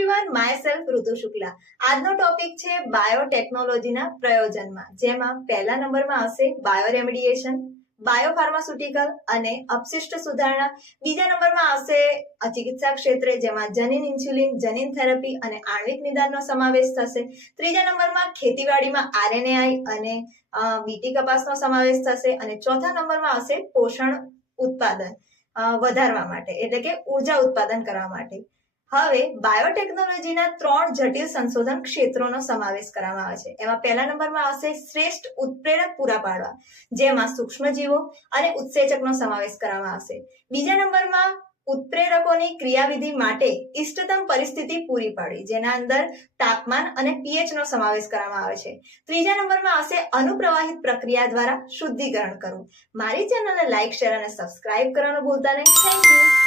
Everyone, myself ઋતુ શુક્લા. આજનો topic છે બાયોટેકનોલોજીના પ્રયોજનમાં, જેમાં પહેલા નંબરમાં આવશે બાયોરેમેડિયેશન, બાયોફાર્માસ્યુટિકલ અને અપશિષ્ટ સુધારણા. બીજા નંબરમાં આવશે ચિકિત્સા ક્ષેત્રે, જેમાં જનીન ઇન્સ્યુલિન, જનીન થેરપી અને આણ્વિક નિદાનનો સમાવેશ થશે. ત્રીજા નંબરમાં ખેતીવાડીમાં આરએનએઆઈ અને બીટી કપાસનો સમાવેશ થશે. અને ચોથા નંબરમાં આવશે પોષણ ઉત્પાદન વધારવા માટે, એટલે કે ઉર્જા ઉત્પાદન કરવા માટે. હવે બાયોટેકનોલોજીના 3 જટિલ સંશોધન ક્ષેત્રોનો સમાવેશ કરવામાં આવે છે. એમાં પહેલા નંબરમાં આવશે શ્રેષ્ઠ ઉત્પ્રેરક પૂરા પાડવા, જેમાં સૂક્ષ્મજીવો અને ઉત્સેચકનો સમાવેશ કરવામાં આવશે. બીજા નંબરમાં ઉત્પ્રેરકોની ક્રિયાવિધિ માટે ઇષ્ટતમ પરિસ્થિતિ પૂરી પાડવી, જેના અંદર તાપમાન અને pH નો સમાવેશ કરવામાં આવે છે. ત્રીજા નંબરમાં આવશે અનુપ્રવાહિત પ્રક્રિયા દ્વારા શુદ્ધિકરણ કરવું. મારી ચેનલને લાઈક, શેર અને સબસ્ક્રાઇબ કરવાનું ભૂલતા નહીં. Thank you.